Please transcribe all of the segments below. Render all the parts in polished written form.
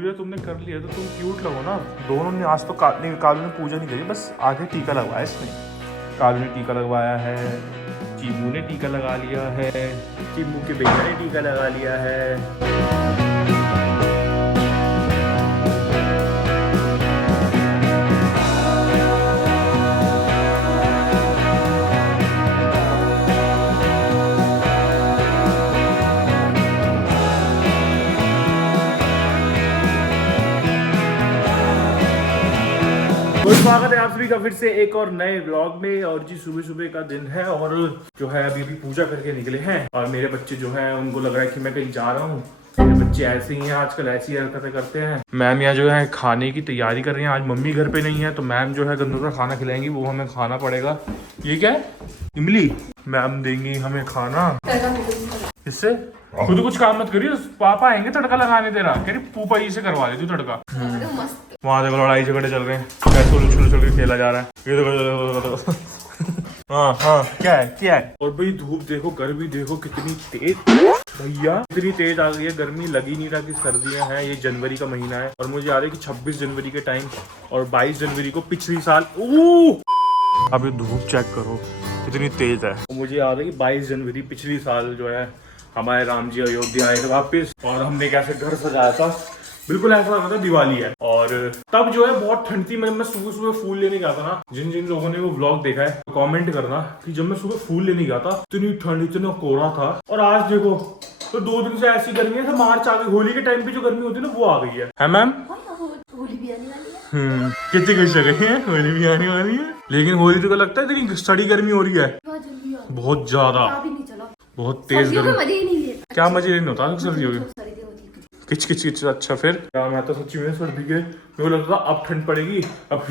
पूजा तुमने कर लिया तो तुम क्यूट लगो ना। दोनों ने आज तो कालू ने पूजा नहीं करी, बस आगे टीका लगवाया इसने। कालू ने टीका लगवाया है, चीमू ने टीका लगा लिया है, चीमू के भैया ने टीका लगा लिया है। तो स्वागत है आप सभी का फिर से एक और नए व्लॉग में। और जी सुबह सुबह का दिन है और जो है अभी पूजा करके निकले हैं। और मेरे बच्चे जो है उनको लग रहा है कि मैं कहीं जा रहा हूँ। मेरे बच्चे ऐसे ही हैं आजकल, ऐसी हरकतें करते हैं। मैम यहाँ जो है खाने की तैयारी कर रही हैं। आज मम्मी घर पे नहीं है तो मैम जो है गंदों का खाना खिलाएंगी, वो हमें खाना पड़ेगा। ये क्या है? इमली। मैम देंगी हमें खाना। इससे खुद कुछ काम मत करिए, पापा आएंगे तड़का लगाने दे रहा। कह रही पूपा जी से करवा देती तड़का। वहाँ देखो लड़ाई झगड़े चल रहे हैं, कैसे उछल के खेला जा रहा है। ये देखो हाँ हाँ क्या है। और भाई धूप देखो, गर्मी देखो कितनी तेज भैया, इतनी तेज आ गई है। गर्मी लगी नहीं रहा कि सर्दियां हैं। ये जनवरी का महीना है और मुझे याद है कि 26 जनवरी के टाइम और 22 जनवरी को पिछली साल अब ये धूप चेक करो कितनी तेज है। मुझे याद है कि 22 जनवरी पिछली साल जो है हमारे राम जी अयोध्या आए थे वापिस, और हमने कैसे घर सजाया था, बिल्कुल ऐसा लगा था दिवाली है। और तब जो है बहुत ठंड थी। मैं सुबह सुबह फूल लेने गया था ना, जिन जिन लोगों ने वो व्लॉग देखा है तो कमेंट करना कि जब मैं सुबह फूल लेने गया था इतनी ठंड, इतना कोहरा था। और आज देखो तो 2 दिन से ऐसी गर्मी है, मार्च आ गई। होली के टाइम पे जो गर्मी होती है ना वो आ गई है मैम? होली भी आने वाली है। कितनी खुश हो गई है, होली भी आने वाली है। लेकिन होली तो लगता है इतनी सड़ी गर्मी हो रही है, बहुत ज्यादा, बहुत तेज गर्मी। क्या मजे नहीं होता सर्दियों के, किच किच किच। अच्छा फिर मैं तो सच्ची में सर्दी के मेरे को लगता था अब ठंड पड़ेगी, अब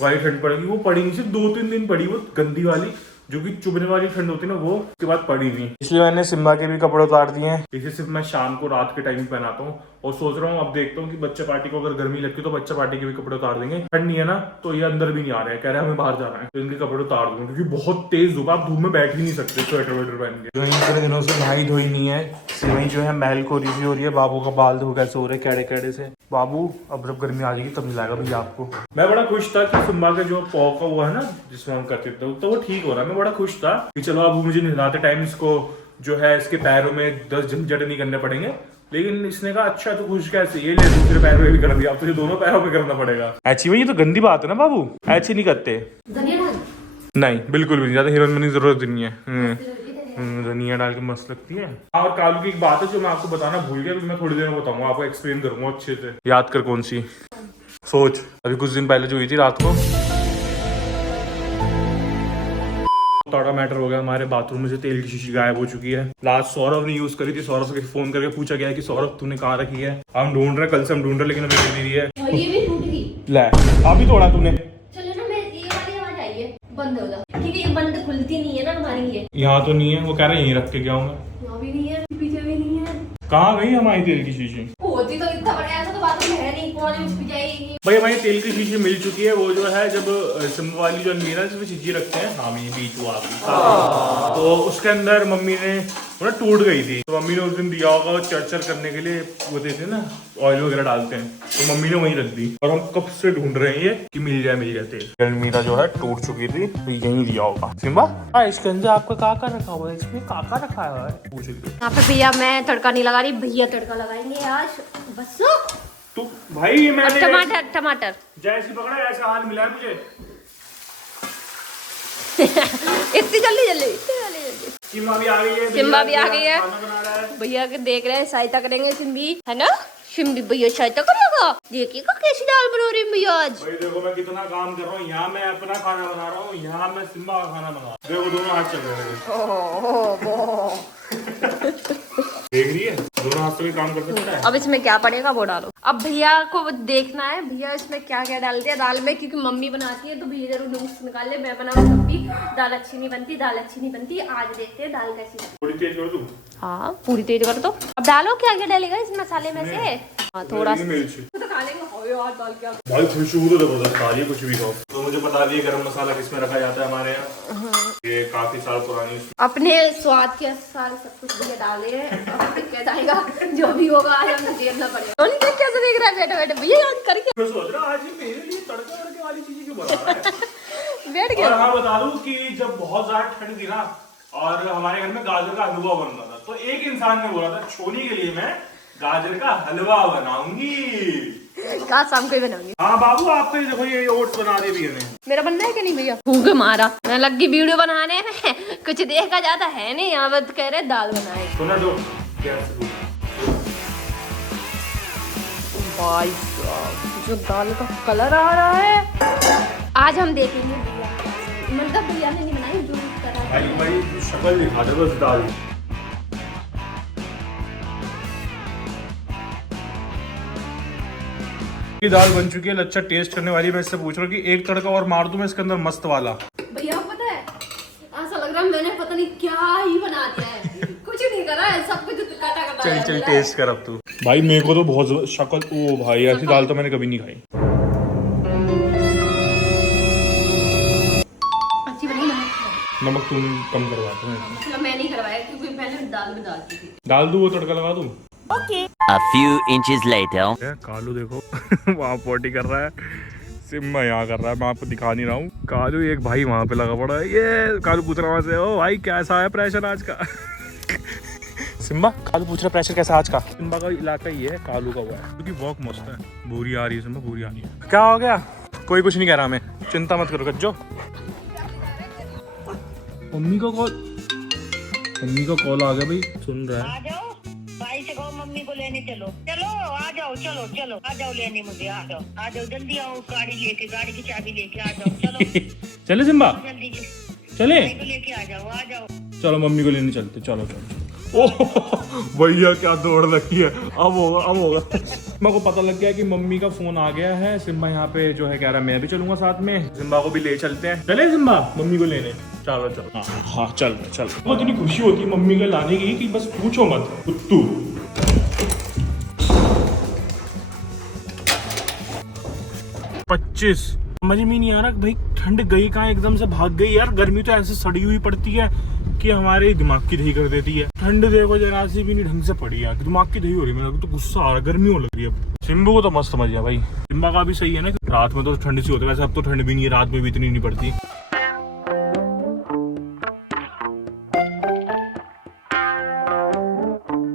वाली ठंड पड़ेगी। वो पड़ी नहीं, सिर्फ 2-3 दिन पड़ी वो गंदी वाली, जो कि चुभने वाली ठंड होती है ना, वो उसके बाद पड़ी नहीं। इसलिए मैंने सिम्बा के भी कपड़े उतार दिए हैं। इसे सिर्फ मैं शाम को रात के टाइम पहनाता हूँ। और सोच रहा हूँ अब देखता हूँ कि बच्चा पार्टी को अगर गर्मी लगती है तो बच्चा पार्टी के भी कपड़े उतार देंगे। ठंड नहीं है ना तो ये अंदर भी नहीं आ रहे हैं, कह रहे हैं हमें बाहर जाना है, तो इनके कपड़े उतार दूंगा क्योंकि बहुत तेज धूप, आप धूप में बैठ ही नहीं सकते स्वेटर वेटर पहन के। इतने दिनों से नहाई धोई नहीं है, सिवई जो है महल को रिसी हो रही है। बाबू का बाल धो कैसे हो रहे कैड़े कैड़े से। बाबू अब जब गर्मी आ जाएगी तब मिलाएगा भैया आपको। मैं बड़ा खुश था कि सिम्बा का जो पौ का हुआ है ना जिसमें हम करते थे तो वो ठीक हो रहा है। मैं बड़ा खुश था कि चलो अब मुझे नहलाते टाइम इसको जो है इसके पैरों में 10 झंझट नहीं करने पड़ेंगे। लेकिन इसने कहा अच्छा तो खुश कैसे, ये ले दूसरे पैरों में भी कर दिया, अब तुझे दोनों पैरों में करना पड़ेगा। ऐसी ये तो गंदी बात है ना बाबू, ऐसी नहीं करते। नहीं बिल्कुल भी नहीं, ज्यादा हीरोइन बनने की जरूरत नहीं है। धनिया डाल के मस्त लगती है। और कालू की एक बात है जो मैं आपको बताना भूल गया, मैं थोड़ी देर में बताऊंगा आपको, एक्सप्लेन करूंगा अच्छे से। याद कर कौन सी? सोच अभी कुछ दिन पहले जो हुई थी रात को, थोड़ा मैटर हो गया। हमारे बाथरूम में से तेल की शीशी गायब हो चुकी है। लास्ट सौरभ ने यूज करी थी, सौरभ से फोन करके पूछा गया कि सौरभ तूने कहाँ रखी है। हम ढूंढ रहे, कल से हम ढूंढ रहे लेकिन अभी मिल नहीं रही है। और ये भी टूट गई। ले अभी तोड़ा तूने? चलो ना, मैं ये वाली आवाज आई है, बंद हो जा। ठीक है, ये बंद खुलती नहीं है ना हमारी ये। यहाँ तो नहीं है, वो कह रहे यहीं रख के गया हूँ मैं। यहाँ भी नहीं है, पीछे भी नहीं है। कहाँ गई हमारी तेल की शीशी? होती तो इतना बड़ा ऐसा तो बात है नहीं, कौन उसकी जाएगी। भाई हमारी तेल की शीशी मिल चुकी है। वो जो है जब सिम वाली जो अलमीरा जिसमें शीशी रखते हैं, हाँ ये बीच हुआ तो उसके अंदर मम्मी ने वो टूट गई थी। तो मम्मी ने उस दिन दिया होगा चरचर करने के लिए, वो देते हैं ना ऑयल वगैरह डालते हैं, तो मम्मी ने वहीं रख दी। और हम कब से ढूंढ रहे हैं ये कि मिल जाए तेल। अलमीरा जो है टूट चुकी थी तो यहीं दिया होगा। सिम्बा हाँ इसके अंदर आपका काका रखा हुआ है, इसमें काका रखा हुआ है पूछ लो। यहाँ पे भैया मैं तड़का नहीं लगा रही, भैया तड़का लगाएंगे आज। बस तो भाई मैंने टमाटर जैसी पकड़ा ऐसा हाल मिला है मुझे। इतनी जल्दी सिम्बा भी आ गई है, सिम्बा भी आ गई है। खाना बना रहा है भैया के देख रहे हैं, सहायता करेंगे सिम्बी, है ना? सिम्बी भैया सहायता करेगा। देखिएगा कैसी दाल बना रही है भैया आज। भाई देखो मैं कितना काम कर रहा हूँ, यहाँ मैं अपना खाना बना रहा हूँ, यहाँ मैं सिम्बा का खाना बना रहा हूँ। देखो दोनों हाथ चल रहे हैं। देख रही है, दोनों हाथ से भी काम कर सकता है। अब इसमें क्या पड़ेगा वो डालो। अब भैया को देखना है भैया इसमें क्या क्या डालते हैं दाल में, क्योंकि मम्मी बनाती है तो भैया जरूर नुक्स निकाल ले। मैं बनाऊँ तब भी दाल अच्छी नहीं बनती, दाल अच्छी नहीं बनती। आज देखते हैं दाल कैसी बनती। थोड़ी तेज कर दूं? हाँ पूरी तेज कर दो। अब डालो क्या क्या डालेगा इस मसाले में से? हाँ थोड़ा सा। खा लेंगे। हो यार दाल क्या भाई खुशबू तो जबरदस्त आ रही है, कुछ भी खाओ। तो मुझे बता दिए गरम मसाला किसमें रखा जाता है हमारे यहाँ। ये काफी साल पुरानी। अपने स्वाद के अनुसार सब कुछ भैया डाले हैं। क्या जाएगा जो भी होगा आज हमें देखना पड़ेगा। उनके कैसे देख रहा है बैठे बैठे भैया याद करके। मैं सोच रहा आज ये मेरे लिए तड़का वड़के वाली चीजें क्यों बना रहा है। बैठ गया। और हाँ बता दूं कि जब बहुत ज्यादा ठंड थी ना और हमारे घर में गाजर का हलवा बन रहा था, तो एक इंसान ने बोला था छोनी के लिए मैं गाजर का हलवा बनाऊंगी। कहा शाम को ही बनाऊंगी। हाँ बाबू आपको ये देखो ये ओट्स बना दे भैया ने। मेरा बनना है कि नहीं भैया? भूख मारा मैं लग गई वीडियो बनाने में। कुछ देखा जाता है नहीं, यहाँ बस कह रहे दाल बनाए। सुना दो गैस भाई साहब जो दाल का कलर आ रहा है, आज हम देखेंगे भैया। मतलब भैया ने नहीं बनाई जो तरह भाई भाई शक्ल दिखा दे बस दाल। ये दाल बन चुकी है, अच्छा टेस्ट करने वाली। मैं इससे पूछ रहा हूँ कि एक तड़का और मार दूं मैं इसके अंदर मस्त वाला। भैया पता है ऐसा लग रहा है मैंने पता नहीं क्या ही बना दिया है। कुछ नहीं करा है, सब कुछ काटा काटा। चल चल टेस्ट कर अब तू। भाई मेरे को तो बहुत शक्ल, ओ भाई ऐसी दाल तो मैंने कभी नहीं खाई। अच्छी बनी ना? नमक तुम कम करवा दो। मतलब मैं नहीं करवाया क्योंकि पहले दाल में डालती थी। डाल दूं वो तड़का लगा दूं। Okay. A few inches later. Kalu देखो वहाँ पोटी कर रहा है, सिम्मा यहाँ कर रहा है। मैं आपको दिखा नहीं रहा हूँ। कालू एक भाई वहाँ पे लगा पड़ा है। ये कालू पूछ रहा वहाँ से, ओ भाई कैसा है प्रेशर आज का। सिम्बा कालू पूछ रहा प्रेशर कैसा आज का। सिम्बा का इलाका ये है, कालू का हुआ है क्योंकि वॉक मस्त है। बोरी आ रही है सिम्बा, बोरी आ रही है। क्या हो गया? कोई कुछ नहीं कह रहा, हमें चिंता मत करो कज्जो। मम्मी का कॉल आ गया भाई, सुन रहा है। आ जाओ भाई से कहो मम्मी को लेने चलो। चलो आ जाओ, चलो चलो आ जाओ लेने मुझे। आ जाओ जल्दी आओ, गाड़ी लेके, गाड़ी की चाबी लेके आ जाओ। चलो चले सिम्बा, जल्दी चले को लेके आ जाओ। आ जाओ चलो मम्मी को लेने चलते। चलो चलो। ओह भैया क्या दौड़ लगी है। अब होगा अब होगा। मेरे को पता लग गया कि मम्मी का फोन आ गया है। सिम्बा यहाँ पे जो है कह रहा है मैं भी चलूंगा साथ में। सिम्बा को भी ले चलते हैं। चले सिम्बा मम्मी को लेने। चलो चलो। हाँ चल चल। बहुत इतनी खुशी होती है मम्मी के लाने की कि बस पूछो मत। कुत्तू 25 समझ में नहीं आ रहा भाई, ठंड गई कहाँ एकदम से भाग गई यार। गर्मी तो ऐसे सड़ी हुई पड़ती है कि हमारे दिमाग की दही कर देती है। ठंड देखो जरा सी भी नहीं ढंग से पड़ी यार, दिमाग की दही हो रही है। मेरे को तो गुस्सा आ रहा है, गर्मी होने लग रही है। सिम्बू को तो मस्त मजा है भाई। सिम्बा का भी सही है ना, रात में तो ठंड सी होती है। वैसे अब तो ठंड भी नहीं है, रात में भी इतनी नहीं पड़ती।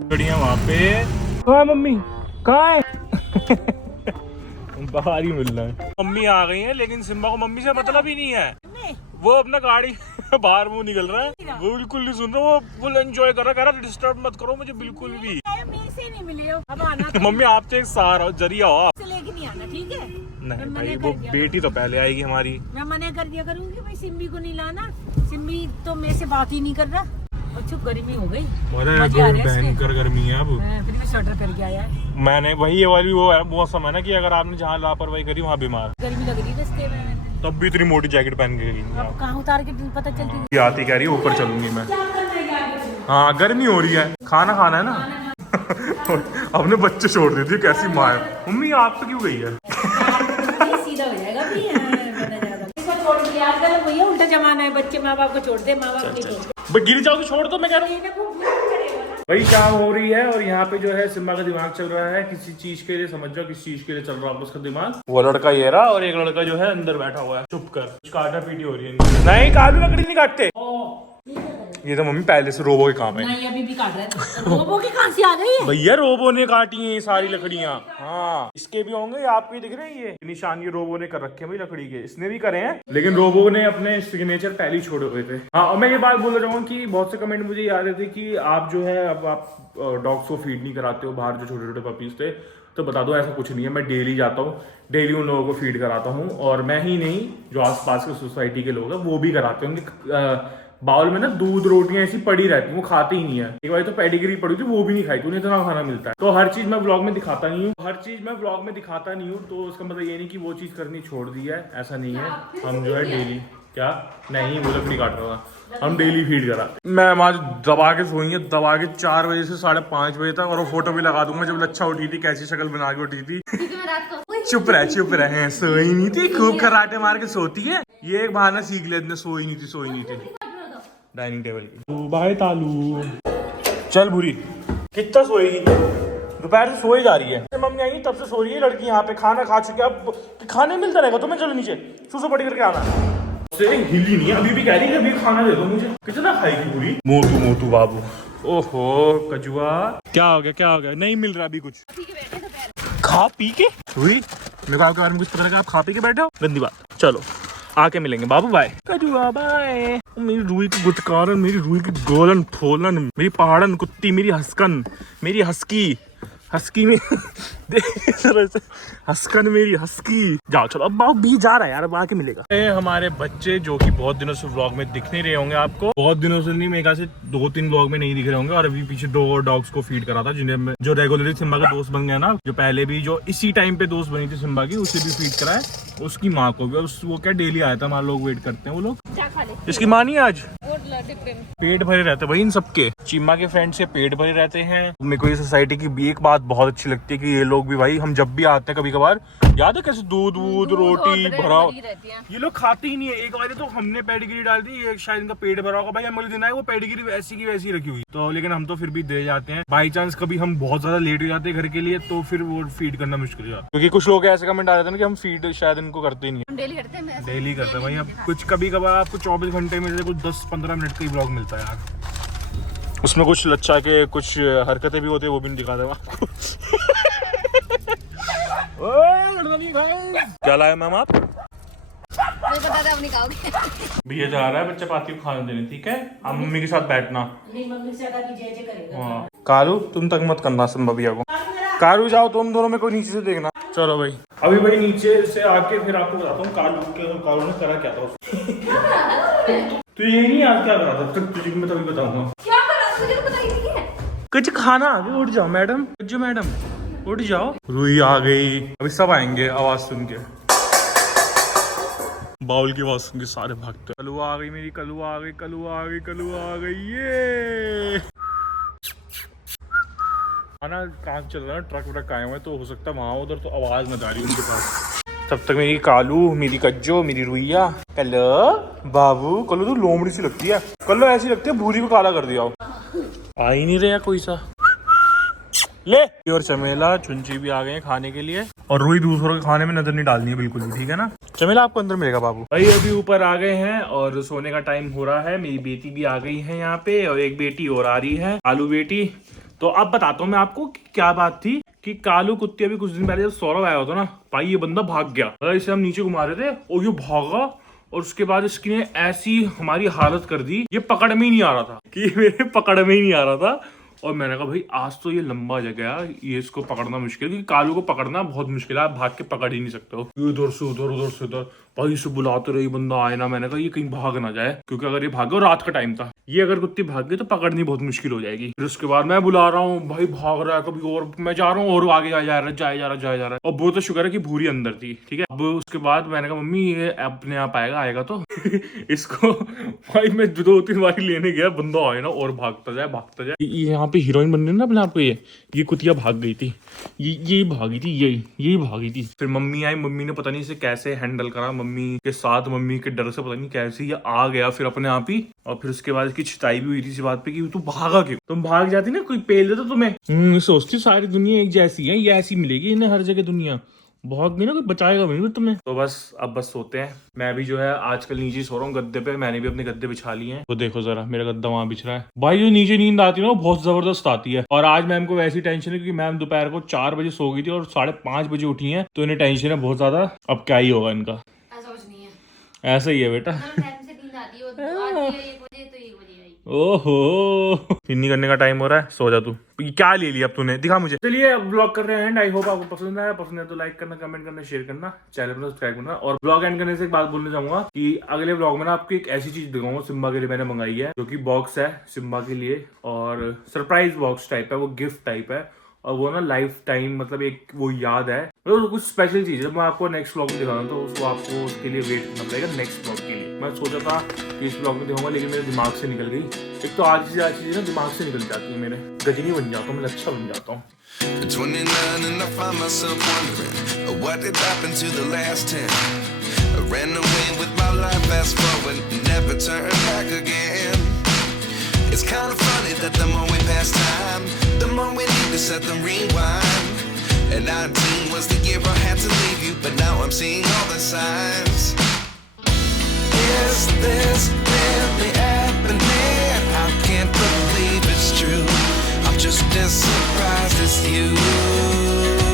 बढ़िया वहाँ पे। कहाँ है मम्मी? कहाँ है? बाहर ही मिल रहा है। मम्मी आ गई है लेकिन सिम्बा को मम्मी से मतलब ही नहीं है। वो अपना गाड़ी बाहर मुंह निकल रहा है, वो बिल्कुल नहीं सुन रहा। वो फुल एंजॉय कर रहा है, कह रहा डिस्टर्ब मत करो मुझे बिल्कुल भी। नहीं मिले हो अब आना। मम्मी आप तो एक सहारा हो, जरिया हो आप। लेके नहीं आना ठीक है? नहीं भाई वो बेटी तो पहले आएगी हमारी। मैं मना कर दिया करूंगी भाई, सिम्बी को नहीं लाना। सिम्बी तो मेरे से बात ही नहीं कर रहा। अच्छा गर्मी हो गई, भयंकर गर्मी है अब। फिर भी स्वेटर पहन के आया है। मैंने भाई ये वाली वो है मौसम है ना कि अगर आपने जहाँ लापरवाही करी वहाँ बीमार। गर्मी लग रही है रस्ते में, तब भी इतनी मोटी जैकेट पहन के गई। अब कहाँ उतार के पता चलती है। ये आती कह रही है ऊपर चलूंगी मैं। हाँ गर्मी हो रही है, खाना खाना है ना। अपने बच्चे छोड़ देती है, कैसी माँ है। मम्मी आप तो क्यों गई है? सीधा हो जाएगा भी, इसको छोड़ के आजकल भैया उल्टा जमाना है। बच्चे माँ बाप को छोड़ दे, माँ बाप नहीं छोड़ते। गिर जाओ तो छोड़ दो, मैं कह रहा हूँ। भाई शाम हो रही है और यहाँ पे जो है सिम्बा का दिमाग चल रहा है किसी चीज के लिए। समझ जाओ किस चीज के लिए चल रहा है उसका दिमाग। वो लड़का ये रहा और एक लड़का जो है अंदर बैठा हुआ है चुप कर। कुछ काटा पीटी हो रही है। नहीं कालू लकड़ी नहीं काटते। ये तो मम्मी पहले से रोबो के काम है। नहीं अभी भी काट रहा है। रोबो की कहां से आ गई है? भैया रोबो ने काटी है ये सारी लकड़ियाँ। हाँ इसके भी होंगे, आपके दिख रहे हैं ये निशान ये रोबो ने कर रखे हैं भाई लकड़ी के। इसने भी करे हैं लेकिन रोबो ने अपने सिग्नेचर पहले ही छोड़े हुए थे। हाँ और मैं ये बात बोलना चाहूँगा कि बहुत से कमेंट मुझे याद थे कि आप जो है अब आप डॉग्स को फीड नहीं कराते हो बाहर, जो छोटे छोटे पपीज थे। तो बता दो ऐसा कुछ नहीं है, मैं डेली जाता हूँ, डेली उन लोगों को फीड कराता हूँ। और मैं ही नहीं, जो आसपास के सोसाइटी के लोग हैं वो भी कराते होंगे। बाउल में ना दूध रोटियां ऐसी पड़ी रहती हैं, वो खाते ही नहीं है। एक बार तो पेडिग्री पड़ी थी वो भी नहीं खाई थी, उन्हें इतना खाना मिलता है। तो हर चीज मैं व्लॉग में दिखाता नहीं हूँ, तो उसका मतलब ये नहीं कि वो चीज करनी छोड़ दी है, ऐसा नहीं है। हम जो है डेली क्या नहीं, वो लकड़ी काट रहा था, हम डेली फीड करा। मैम आज दबा के सोई है, दबा के 4 बजे से 5:30 बजे तक, और वो फोटो भी लगा दूंगा जब लच्छा उठी थी, कैसी शक्ल बना के उठी थी। चुप रहे, सोई नहीं थी, खूब कराटे मार के सोती है। ये एक बहाना सीख ले, इतने सोई नहीं थी डाइनिंग टेबल की। बाय तालू, चल बुरी, कितना सोएगी? दोपहर से सोई जा रही है। मम्मी आई तब से सो रही है लड़की यहाँ पे, खाना खा चुकी है। अब खाने मिलता रहेगा तुम्हें, चलो नीचे सुसु पटी करके आना। से हिली नहीं है, अभी भी कह रही है अभी खाना दे दो मुझे। कितना खाएगी पूरी? मोटू बाबू। ओहो कजुआ, क्या हो गया? नहीं मिल रहा अभी कुछ। खा पी के हुई, मेरे को आपके बारे में कुछ पता लगा, आप खा पी के बैठे हो? गंदी बात। चलो आके मिलेंगे बाबू, बाय। कजुआ बाय। मेरी रूई की गुटकारन, मेरी रूई की गोलन फोलन, मेरी पहाड़न कुत्ती, मेरी हस्कन, मेरी हस्की में हस्कन मेरी हस्की। जाओ चलो, अब बाबू भी जा रहा है यार, अब आके मिलेगा। हमारे बच्चे जो कि बहुत दिनों से व्लॉग में दिख नहीं रहे होंगे आपको, बहुत दिनों से नहीं, मेरे ख्याल से 2-3 व्लॉग में नहीं दिख रहे होंगे। और अभी पीछे 2 और डॉग्स को फीड करा था, जिन्हें जो रेगुलरली सिम्बा का दोस्त बन गया ना, जो पहले भी जो इसी टाइम पे दोस्त बनी थी सिम्बा की, उसे भी फीड कराया, उसकी माँ को भी। वो क्या डेली आया था, हमारे लोग वेट करते हैं वो लोग। इसकी माँ नहीं आज पेट भरे रहते भाई इन सबके, चीमा के फ्रेंड से पेट भरे रहते हैं। मेरे को ये सोसाइटी की भी एक बात बहुत अच्छी लगती है कि ये लोग भी भाई, हम जब भी आते हैं कभी कभार, याद है कैसे दूध रोटी भरा, ये लोग खाते ही नहीं है। एक बार तो हमने पेडिग्री डाल दी, शायद इनका पेट भरा होगा भाई, हमें दिन आए वो पेडिग्री वैसी की वैसी रखी हुई, तो लेकिन हम तो फिर भी दे जाते हैं। बाई चांस कभी हम बहुत ज्यादा लेट हो जाते हैं घर के लिए, तो फिर वो फीड करना मुश्किल हो जाता है। क्योंकि कुछ लोग ऐसे कमेंट आ रहे थे ना कि हम फीड शायद इनको करते नहीं है, डेली करते हैं भाई। अब कुछ कभी कभार आपको 24 घंटे में से कुछ 10-15 मिनट का ही ब्लॉग मिलता है यार, उसमें कुछ लच्छा के कुछ हरकतें भी होते हैं, वो भी नहीं दिखा देगा आपको। क्या लाए मैम आप? भैया जा रहा है बच्चा पाती को खाना देने, ठीक है? आप मम्मी के साथ बैठना। हाँ कारू, तुम तक मत करना सिम्बा भैया को। कारू जाओ तुम दोनों में, कोई नीचे से देखना। चलो भाई, अभी भाई नीचे से आके फिर आपको बताता हूँ कारू ने करा क्या था। तो ये नहीं याद क्या करा था, तुझे मैं तभी बताऊंगा। कुछ खाना आगे, उठ जाओ मैडम, उठ जाओ। रूही आ गई, अभी सब आएंगे आवाज सुन के, बाउल की आवाज सुन के सारे भागते। कलुआ आ गई मेरी, कलुआ आ गई। ये खाना काम चल रहा है, ट्रक व्रक आए हुए, तो हो सकता है वहां उधर तो आवाज न जा रही उनके पास। तब तक मेरी कालू, मेरी कज्जो, मेरी रुइया। कलो बाबू, कलो तो लोमड़ी सी लगती है, कलो ऐसी लगती है भूरी को काला कर दिया। आ ही नहीं रहा कोई सा ले। और चमेला चुंची भी आ गए हैं खाने के लिए, और रूही दूसरों के खाने में नजर नहीं डालनी है बिल्कुल भी, ठीक है ना? चमेला आपको अंदर मिलेगा बाबू। भाई अभी ऊपर आ गए हैं और सोने का टाइम हो रहा है। मेरी बेटी भी आ गई है यहाँ पे, और एक बेटी और आ रही है, आलू बेटी। तो अब बताता हूँ मैं आपको क्या बात थी कि कालू कुत्ती अभी कुछ दिन पहले जब सौरभ आया होता ना भाई, ये बंदा भाग गया। इसे हम नीचे घुमा रहे थे और ये भागा, और उसके बाद इसकी ने ऐसी हमारी हालत कर दी, ये पकड़ में ही नहीं आ रहा था कि मेरे पकड़ में ही नहीं आ रहा था। और मैंने कहा भाई आज तो ये लंबा जगह, ये इसको पकड़ना मुश्किल, क्योंकि कालू को पकड़ना बहुत मुश्किल है, आप भाग के पकड़ ही नहीं सकते हो। इधर से उधर भाई इसे बुलाते रही, बंदा आए ना। मैंने कहा ये कहीं भाग ना जाए, क्योंकि अगर ये भागे, और रात का टाइम था, ये अगर कुत्ती भाग गई तो पकड़नी बहुत मुश्किल हो जाएगी। फिर उसके बाद मैं बुला रहा हूँ, भाई भाग रहा है कभी, और मैं जा रहा हूँ और आगे जा रहा है। और वो तो शुक्र है कि भूरी अंदर थी, ठीक है। अब उसके बाद मैंने कहा मम्मी ये अपने आप आएगा तो इसको भाई मैं 2-3 बार लेने गया, बंदा आए ना और भागता जाए। यहाँ पे हीरोइन बन रही ना अपने आप को, ये कुतिया भाग गई थी, यही भागी थी। फिर मम्मी आई, मम्मी ने पता नहीं इसे कैसे हैंडल करा, मम्मी के साथ, मम्मी के डर से पता नहीं कैसे ये आ गया फिर अपने आप ही। और फिर उसके बाद इसकी छिताई भी हुई थी इस बात पे कि तू भागा क्यों, तुम भाग जाती ना, कोई पेल देता तुम्हें। सोचती सारी दुनिया एक जैसी है, ये ऐसी मिलेगी इन्हें हर जगह दुनिया, भाग गई ना कोई बचाएगा भी नहीं तुम्हें। तो बस अब बस सोते हैं। मैं भी जो है आजकल नीचे सो रहा हूँ गद्दे पे, मैंने भी अपने गद्दे बिछा लिए हैं। तो देखो जरा मेरा गद्दा वहां बिछ रहा है। भाई जो नीचे नींद आती है ना वो बहुत जबरदस्त आती है। और आज मैम को वैसी टेंशन है क्योंकि मैम दोपहर को 4 बजे सो गई थी और 5:30 बजे उठी है, तो इन्हें टेंशन है बहुत ज्यादा। अब क्या ही होगा इनका, ऐसा ही है बेटा। ओहो पिन्नी करने का टाइम हो रहा है, सो जा तू। क्या ले लिया अब तूने, दिखा मुझे। चलिए अब ब्लॉग कर रहे हैं, आई होप आपको पसंद आया। पसंद है तो लाइक करना, कमेंट करना, शेयर करना, चैनल पर सब्सक्राइब करना। और ब्लॉग एंड करने से एक बात बोलना चाहूंगा कि अगले ब्लॉग में ना आपको एक ऐसी चीज दिखाऊंगा सिम्बा के लिए, मैंने मंगाई है, जो कि बॉक्स है सिम्बा के लिए, और सरप्राइज बॉक्स टाइप है, वो गिफ्ट टाइप है। और वो ना लाइफ टाइम, मतलब एक वो याद है मतलब कुछ स्पेशल चीज़ है, मैं आपको नेक्स्ट ब्लॉग में दिखाऊंगा, तो उसको आपको उसके लिए वेट करना पड़ेगा नेक्स्ट ब्लॉग के लिए। मैं सोचा था कि इस ब्लॉग में दिखाऊंगा, लेकिन मेरे दिमाग से निकल गई। एक तो आज चीज़ ना दिमाग से निकल जाती है, मेरे गजनी बन जाता हूँ, मैं अच्छा बन जाता हूँ। 29 and I find myself wondering what did happen to the last 10. I ran away with my life, fast forward, never turn back again. It's kind of funny that the more we pass time, the more we need to set the rewind. And 19 was the year I had to leave you, but now I'm seeing all the signs. Is this really happening? I can't believe it's true. I'm just as surprised as you.